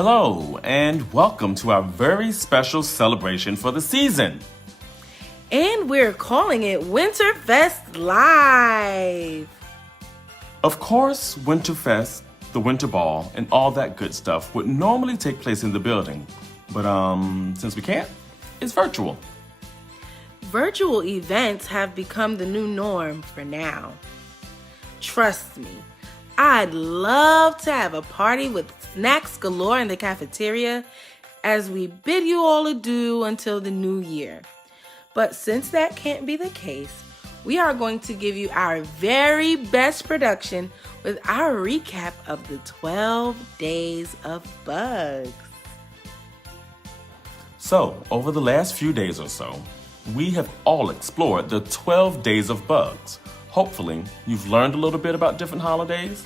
Hello, and welcome to our very special celebration for the season. And we're calling it Winterfest Live. Of course, Winterfest, the Winter Ball, and all that good stuff would normally take place in the building. But since we can't, it's virtual. Virtual events have become the new norm for now. Trust me, I'd love to have a party with snacks galore in the cafeteria as we bid you all adieu until the new year. But since that can't be the case, we are going to give you our very best production with our recap of the 12 Days of Bugs. So, over the last few days or so, we have all explored the 12 Days of Bugs. Hopefully, you've learned a little bit about different holidays,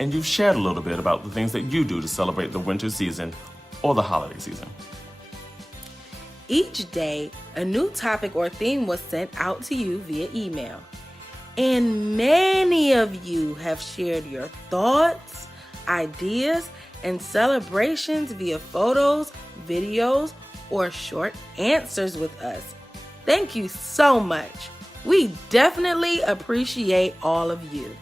and you've shared a little bit about the things that you do to celebrate the winter season or the holiday season. Each day, a new topic or theme was sent out to you via email. And many of you have shared your thoughts, ideas, and celebrations via photos, videos, or short answers with us. Thank you so much. We definitely appreciate all of you.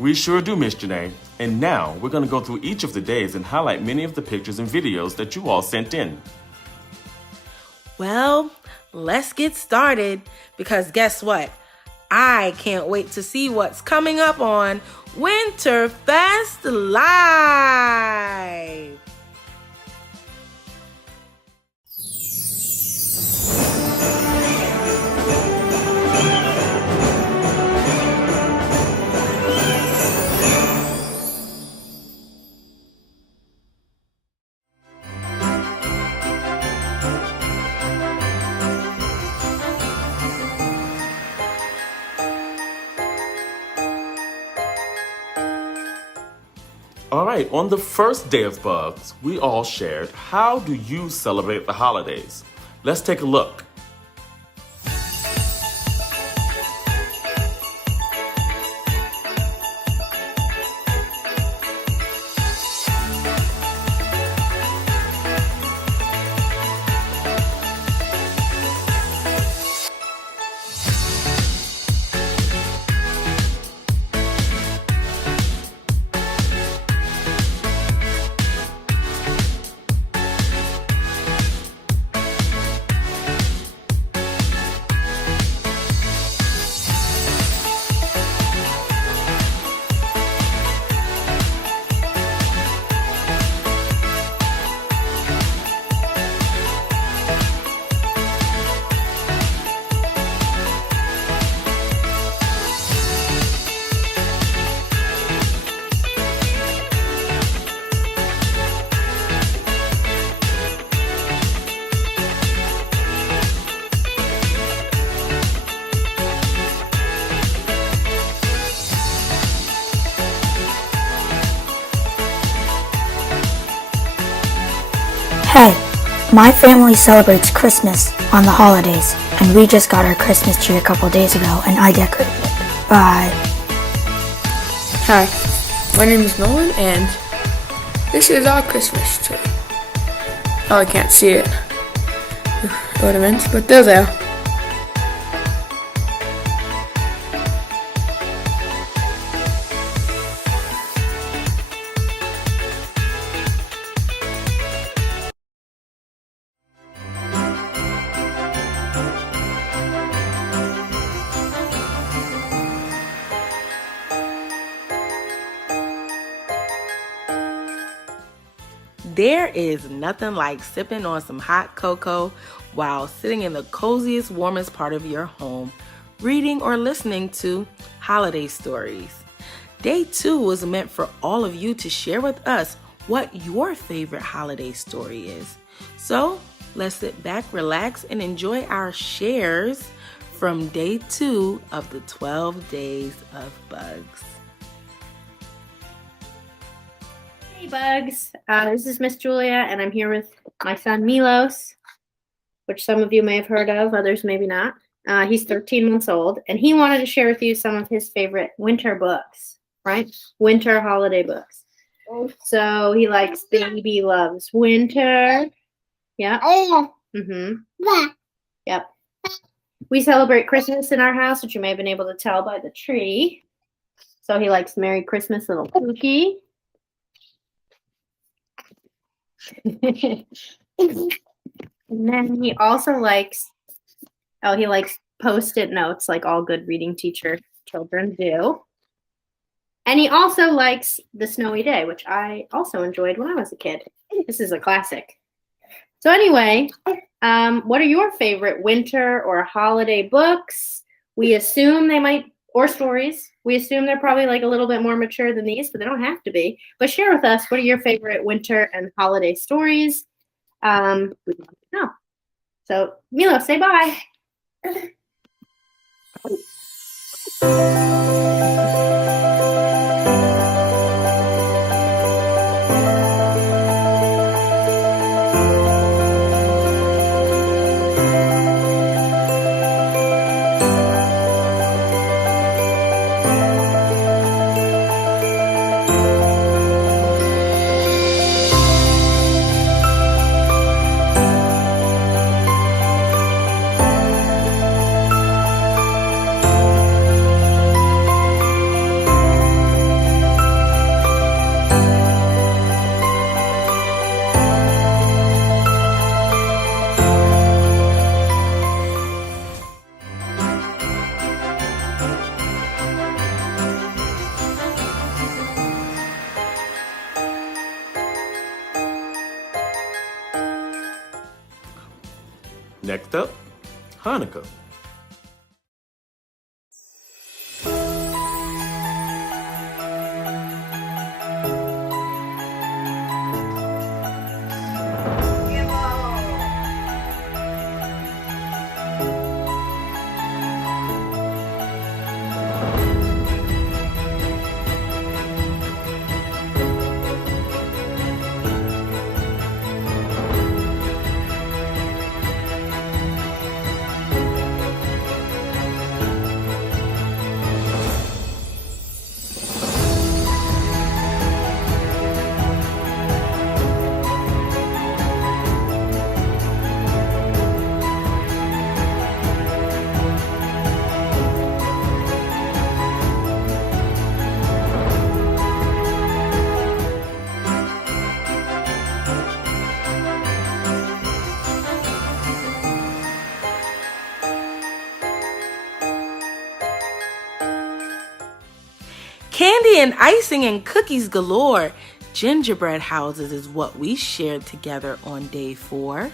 We sure do, Miss Janae. And now we're going to go through each of the days and highlight many of the pictures and videos that you all sent in. Well, let's get started because guess what? I can't wait to see what's coming up on Winterfest Live. All right, on the first day of Bugs, we all shared, how do you celebrate the holidays? Let's take a look. Hey, my family celebrates Christmas on the holidays, and we just got our Christmas tree a couple days ago, and I decorated it. Bye. Hi, my name is Nolan, and this is our Christmas tree. Oh, I can't see it. Ornaments, but they're there. There is nothing like sipping on some hot cocoa while sitting in the coziest, warmest part of your home, reading or listening to holiday stories. Day 2 was meant for all of you to share with us what your favorite holiday story is. So let's sit back, relax, and enjoy our shares from Day 2 of the 12 Days of Bugs. Hey Bugs, this is Miss Julia, and I'm here with my son Milos, which some of you may have heard of, others maybe not. He's 13 months old, and he wanted to share with you some of his favorite winter books, right? Winter holiday books. So he likes Baby Loves Winter. Yeah. Mm-hmm. Yep. We celebrate Christmas in our house, which you may have been able to tell by the tree. So he likes Merry Christmas, Little Pookie. And then he also likes, he likes Post-it notes like all good reading teacher children do. And he also likes The Snowy Day, which I also enjoyed when I was a kid. This is a classic. So anyway, what are your favorite winter or holiday books? We assume they might, or stories. We assume they're probably like a little bit more mature than these, but they don't have to be. But share with us, what are your favorite winter and holiday stories? We'd love to know. So Milo, say bye. Next up, Hanukkah. Candy and icing and cookies galore. Gingerbread houses is what we shared together on day 4.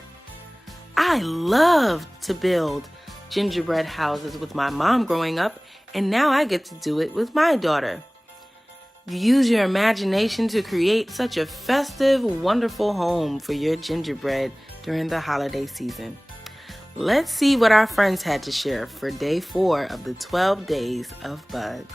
I loved to build gingerbread houses with my mom growing up, and now I get to do it with my daughter. Use your imagination to create such a festive, wonderful home for your gingerbread during the holiday season. Let's see what our friends had to share for day 4 of the 12 Days of Bugs.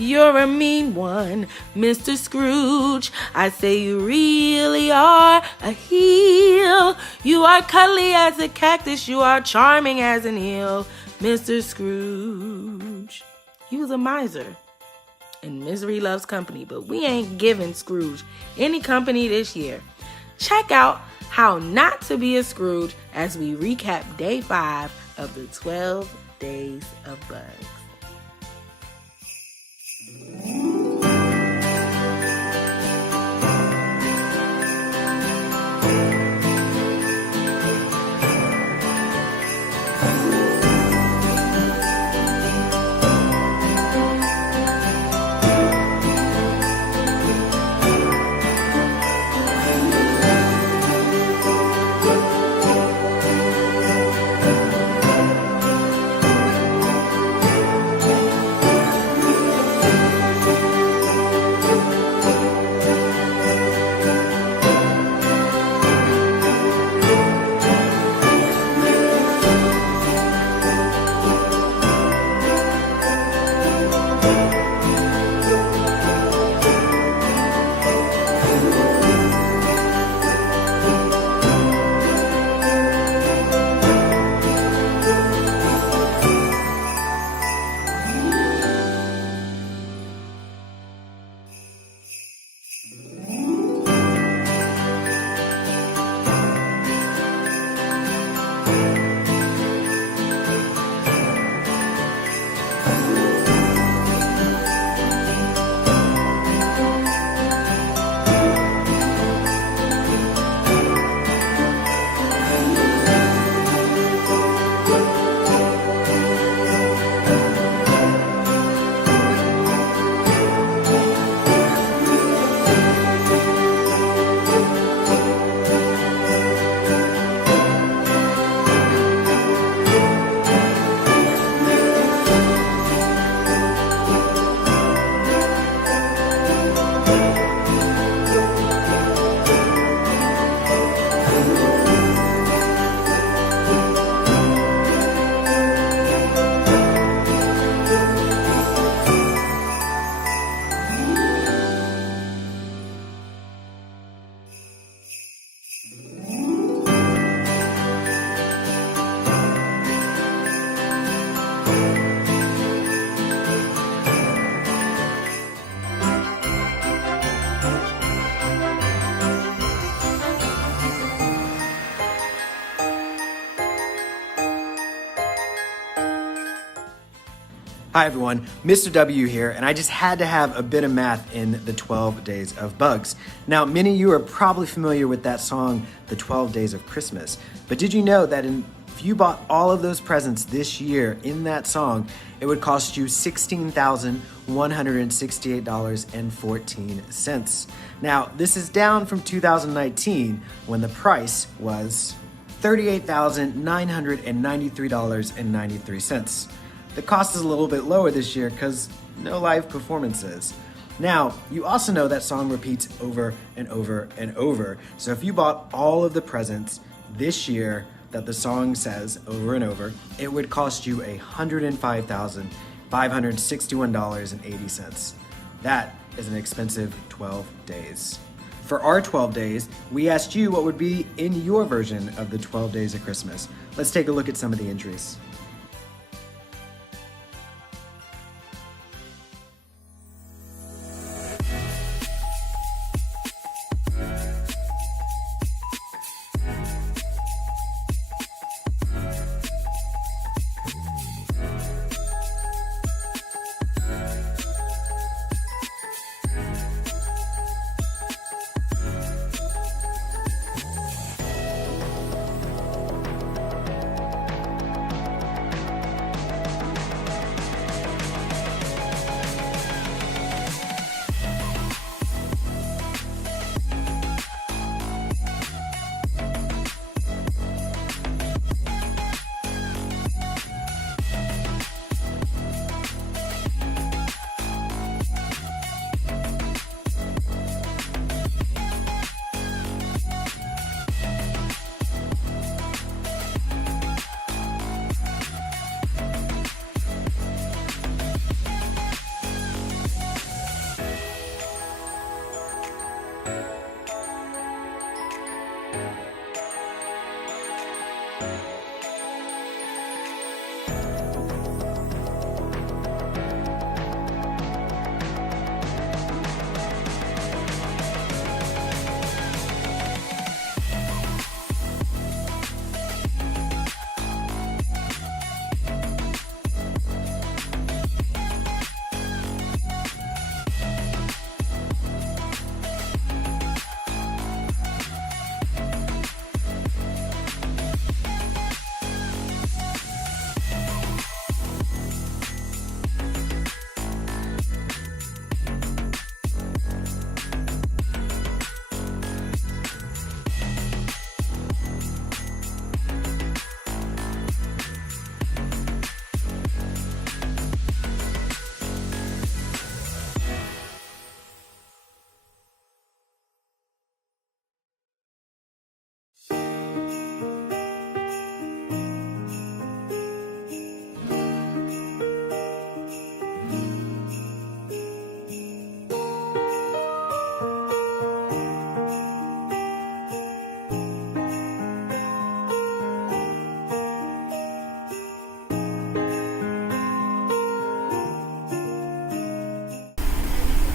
You're a mean one, Mr. Scrooge. I say you really are a heel. You are cuddly as a cactus. You are charming as an eel, Mr. Scrooge. He was a miser, and misery loves company, but we ain't giving Scrooge any company this year. Check out How Not to Be a Scrooge as we recap day 5 of the 12 Days of Bugs. Hi everyone, Mr. W here, and I just had to have a bit of math in the 12 Days of Bugs. Now, many of you are probably familiar with that song, The 12 Days of Christmas, but did you know that if you bought all of those presents this year in that song, it would cost you $16,168.14. Now, this is down from 2019 when the price was $38,993.93. The cost is a little bit lower this year because no live performances. Now, you also know that song repeats over and over and over. So if you bought all of the presents this year that the song says over and over, it would cost you $105,561.80. That is an expensive 12 days. For our 12 days, we asked you what would be in your version of the 12 Days of Christmas. Let's take a look at some of the entries.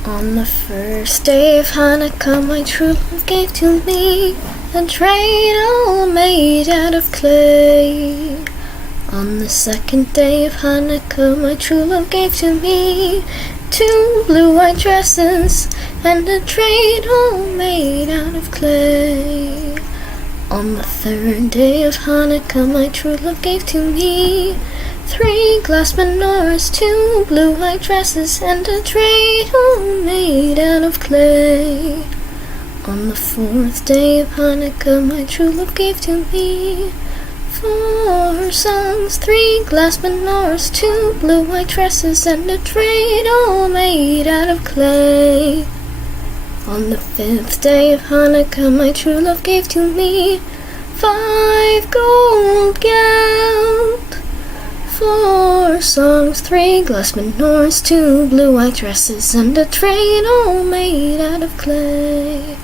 On the first day of Hanukkah, my true love gave to me a dreidel made out of clay. On the second day of Hanukkah, my true love gave to me 2 blue-white dresses and a dreidel made out of clay. On the third day of Hanukkah, my true love gave to me 3 glass menorahs, 2 blue-white dresses, and a dreidel made out of clay. On the fourth day of Hanukkah, my true love gave to me 4 songs, 3 glass menorahs, 2 blue-white dresses, and a dreidel made out of clay. On the fifth day of Hanukkah, my true love gave to me 5 gold gowns, 4 songs, 3 glass menorahs, 2 blue-white dresses, and a dreidel made out of clay.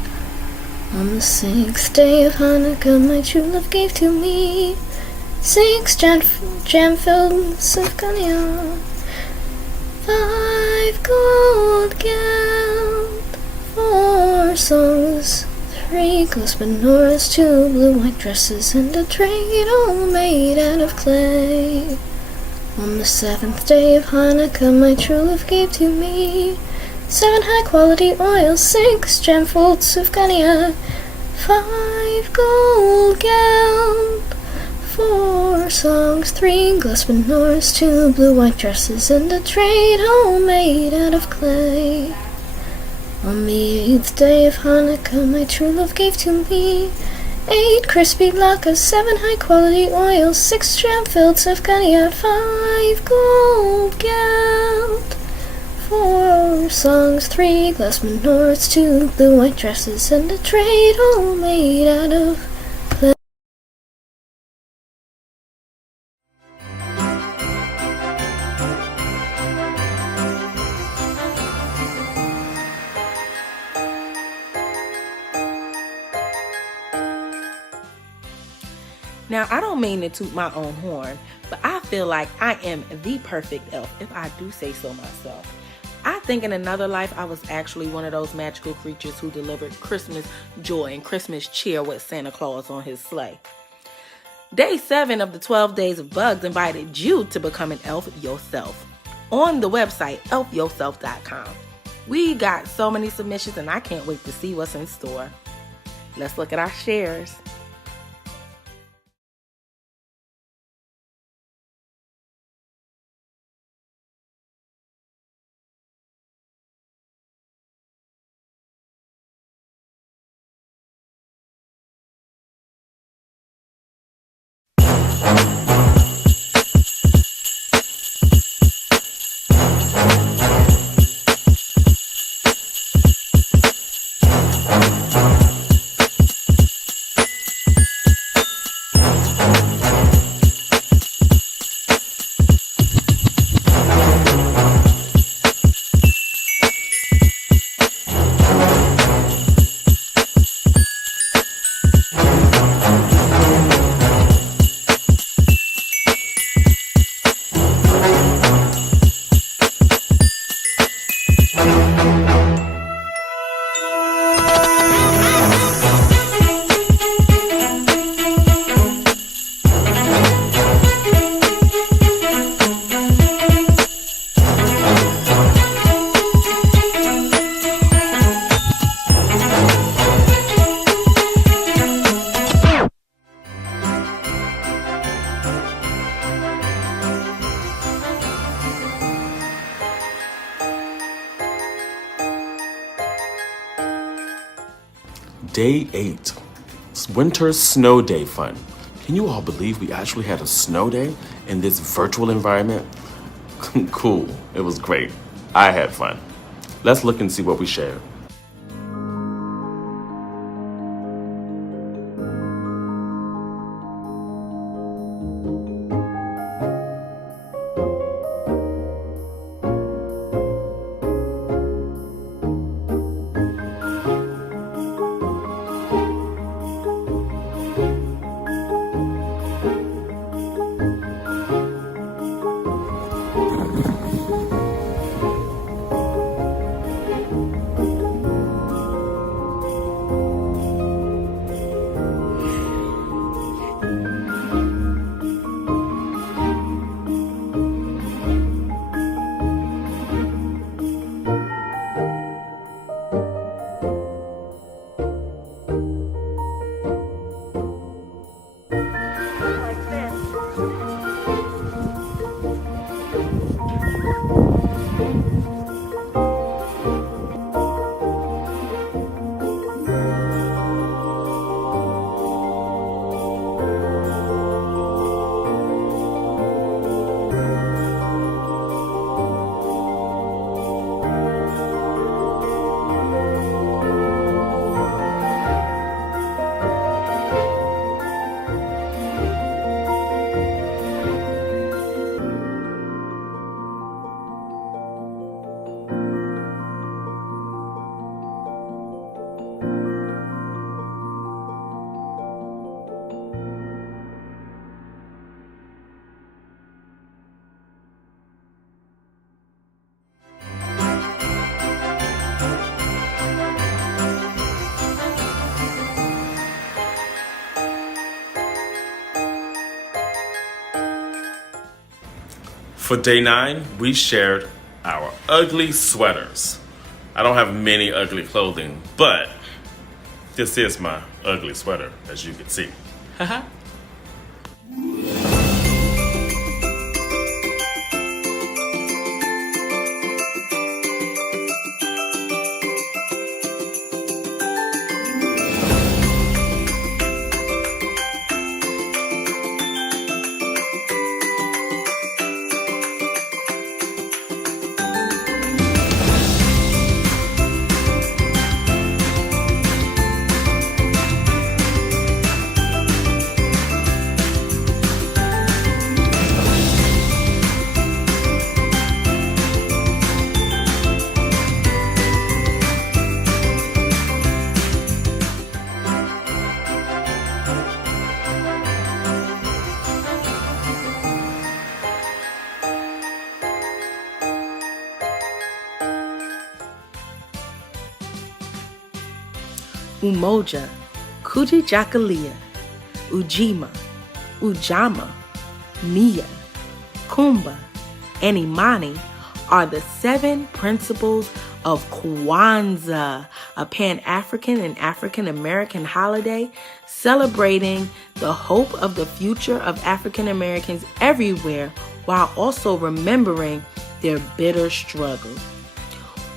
On the sixth day of Hanukkah, my true love gave to me 6 jam-filled sufganiyot, 5 gold gowns, 4 songs, 3 glass menorahs, 2 blue-white dresses, and a dreidel made out of clay. On the seventh day of Hanukkah, my true love gave to me 7 high-quality oils, 6 jam-filled sufganiyot, 5 gold gowns, 4 songs, 3 glass menorahs, 2 blue-white dresses, and a dreidel made out of clay. On the eighth day of Hanukkah, my true love gave to me 8 crispy latkes, 7 high-quality oils, 6 jam-filled sufganiyot, 5 gold gowns, 4 songs, 3 glass menorahs, 2 blue-white dresses, and a dreidel made out of clay. Now, I don't mean to toot my own horn, but I feel like I am the perfect elf, if I do say so myself. I think in another life, I was actually one of those magical creatures who delivered Christmas joy and Christmas cheer with Santa Claus on his sleigh. Day 7 of the 12 Days of Bugs invited you to become an elf yourself on the website elfyourself.com. We got so many submissions, and I can't wait to see what's in store. Let's look at our shares. Day 8, Winter Snow Day fun. Can you all believe we actually had a snow day in this virtual environment? Cool, it was great. I had fun. Let's look and see what we shared. For day 9, we shared our ugly sweaters. I don't have many ugly clothing, but this is my ugly sweater, as you can see. Haha. Umoja, Kujijakalia, Ujima, Ujama, Nia, Kumba, and Imani are the 7 principles of Kwanzaa, a Pan-African and African-American holiday celebrating the hope of the future of African Americans everywhere while also remembering their bitter struggle.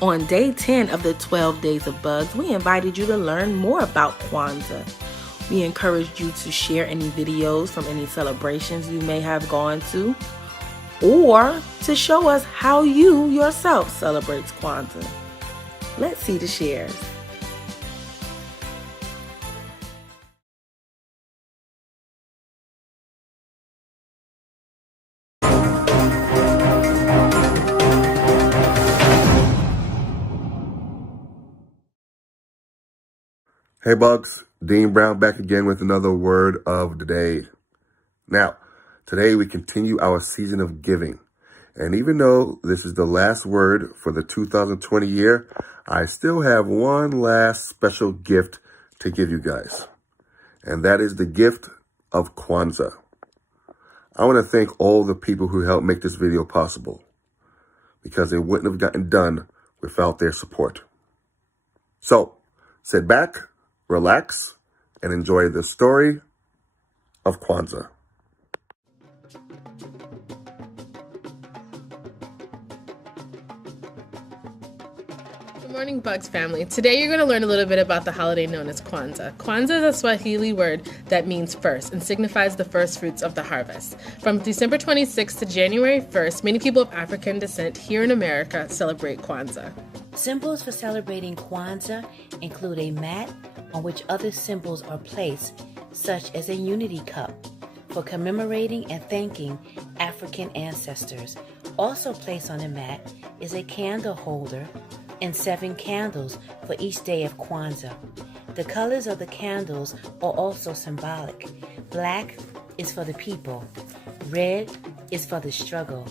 On day 10 of the 12 Days of Bugs, we invited you to learn more about Kwanzaa. We encouraged you to share any videos from any celebrations you may have gone to, or to show us how you yourself celebrates Kwanzaa. Let's see the shares. Hey Bugs, Dean Brown back again with another word of the day. Now, today we continue our season of giving. And even though this is the last word for the 2020 year, I still have one last special gift to give you guys. And that is the gift of Kwanzaa. I want to thank all the people who helped make this video possible, because it wouldn't have gotten done without their support. So, sit back, relax, and enjoy the story of Kwanzaa. Good morning, Bugs family. Today you're going to learn a little bit about the holiday known as Kwanzaa. Kwanzaa is a Swahili word that means first and signifies the first fruits of the harvest. From December 26th to January 1st, many people of African descent here in America celebrate Kwanzaa. Symbols for celebrating Kwanzaa include a mat on which other symbols are placed, such as a unity cup, for commemorating and thanking African ancestors. Also placed on the mat is a candle holder and 7 candles for each day of Kwanzaa. The colors of the candles are also symbolic. Black is for the people, red is for the struggle,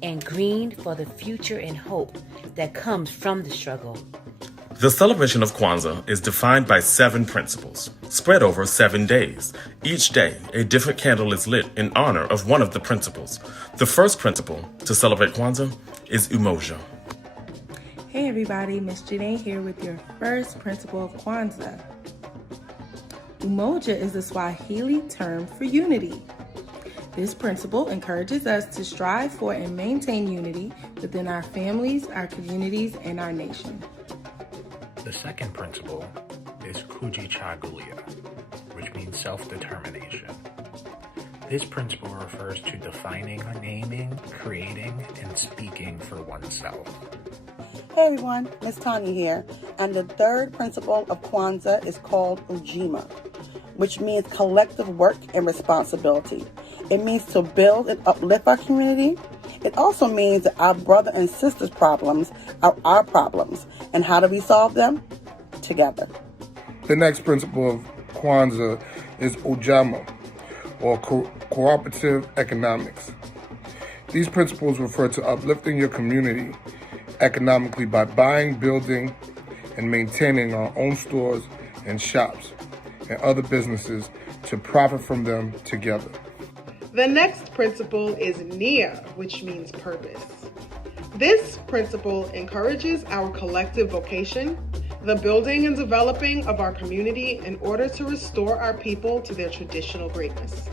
and green for the future and hope that comes from the struggle. The celebration of Kwanzaa is defined by 7 principles, spread over 7 days. Each day, a different candle is lit in honor of one of the principles. The first principle to celebrate Kwanzaa is Umoja. Hey everybody, Miss Janae here with your first principle of Kwanzaa. Umoja is the Swahili term for unity. This principle encourages us to strive for and maintain unity within our families, our communities, and our nation. The second principle is Kujichagulia, which means self-determination. This principle refers to defining, naming, creating, and speaking for oneself. Hey everyone, Miss Tanya here, and the third principle of Kwanzaa is called Ujima, which means collective work and responsibility. It means to build and uplift our community. It also means that our brother and sister's problems are our problems, and how do we solve them? Together. The next principle of Kwanzaa is Ujama, or cooperative economics. These principles refer to uplifting your community economically by buying, building, and maintaining our own stores and shops and other businesses to profit from them together. The next principle is NIA, which means purpose. This principle encourages our collective vocation, the building and developing of our community in order to restore our people to their traditional greatness.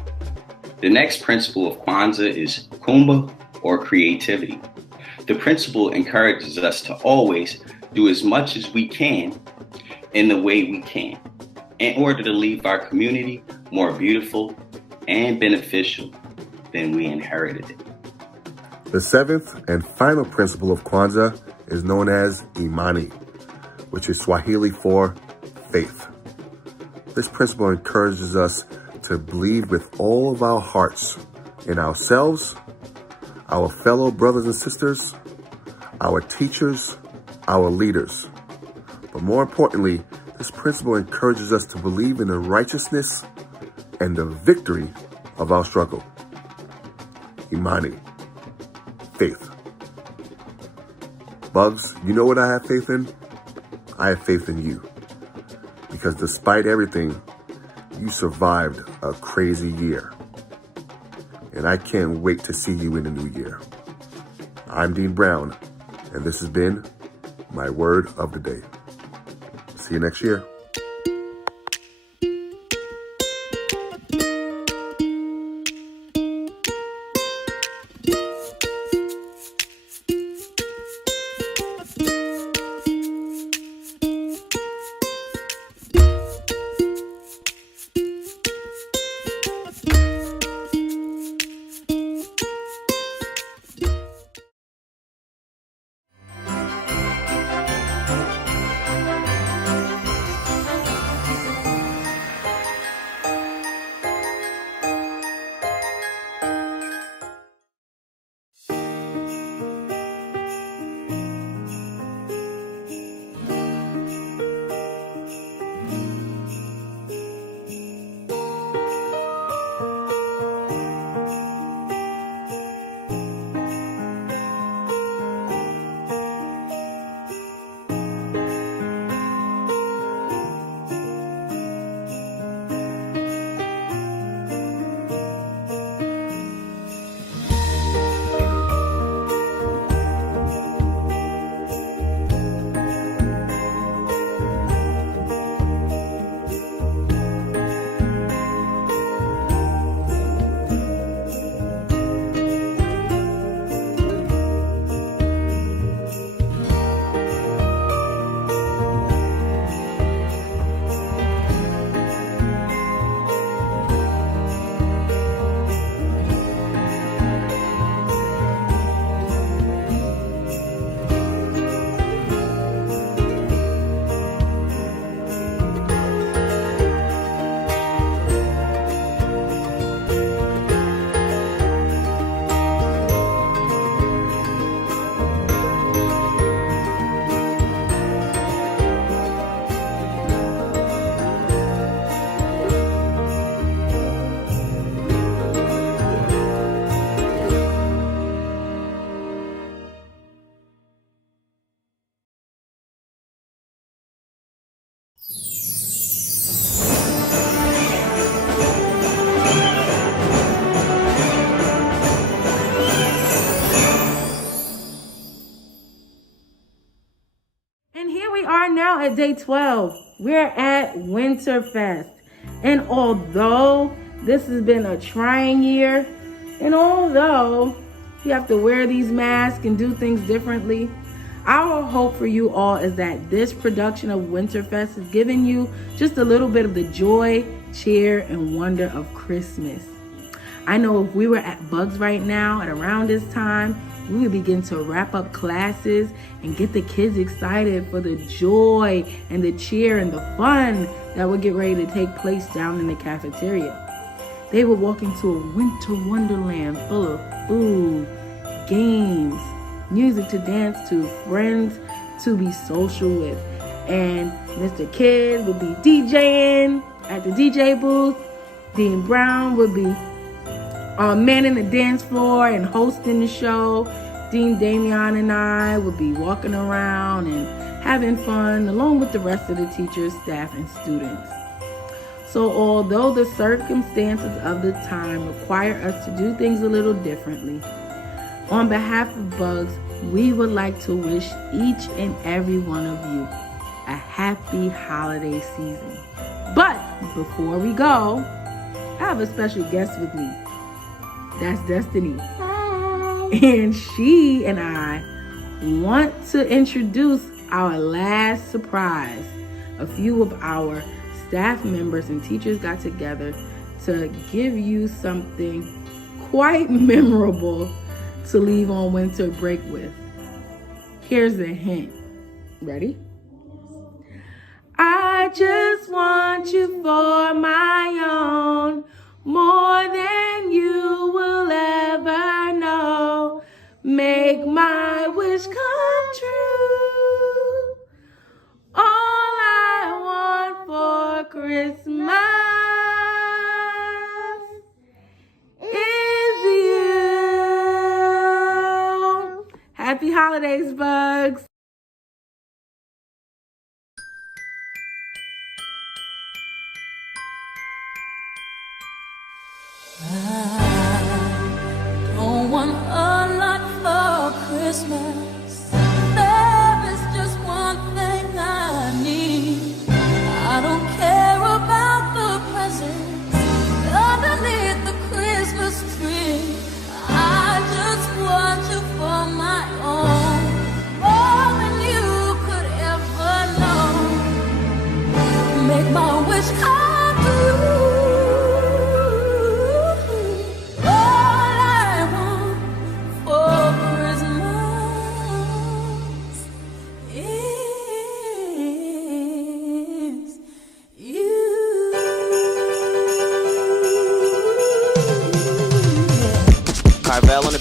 The next principle of Kwanzaa is Kumba, or creativity. The principle encourages us to always do as much as we can in the way we can in order to leave our community more beautiful and beneficial than we inherited it. The seventh and final principle of Kwanzaa is known as Imani, which is Swahili for faith. This principle encourages us to believe with all of our hearts in ourselves, our fellow brothers and sisters, our teachers, our leaders. But more importantly, this principle encourages us to believe in the righteousness and the victory of our struggle. Imani, faith. Bugs, you know what I have faith in? I have faith in you. Because despite everything, you survived a crazy year. And I can't wait to see you in the new year. I'm Dean Brown, and this has been my word of the day. See you next year. Now at day 12, we're at Winterfest. And although this has been a trying year, and although you have to wear these masks and do things differently, our hope for you all is that this production of Winterfest has given you just a little bit of the joy, cheer, and wonder of Christmas. I know if we were at Bugs right now at around this time, we would begin to wrap up classes and get the kids excited for the joy and the cheer and the fun that would get ready to take place down in the cafeteria. They would walk into a winter wonderland full of food, games, music to dance to, friends to be social with. And Mr. Kid would be DJing at the DJ booth. Dean Brown would be manning the dance floor and hosting the show. Dean Damian and I would be walking around and having fun along with the rest of the teachers, staff, and students. So although the circumstances of the time require us to do things a little differently, on behalf of Bugs, we would like to wish each and every one of you a happy holiday season. But before we go, I have a special guest with me. That's Destiny. And she and I want to introduce our last surprise. A few of our staff members and teachers got together to give you something quite memorable to leave on winter break with. Here's a hint. Ready? I just want you for my own, more than you will ever know. Make my wish come true. All I want for Christmas is you. Happy holidays, Bugs. Don't want a lot for Christmas. There is just one thing I need. I don't care about the presents underneath the Christmas tree. I just want you for my own, more than you could ever know. Make my wish come true. Carvel on the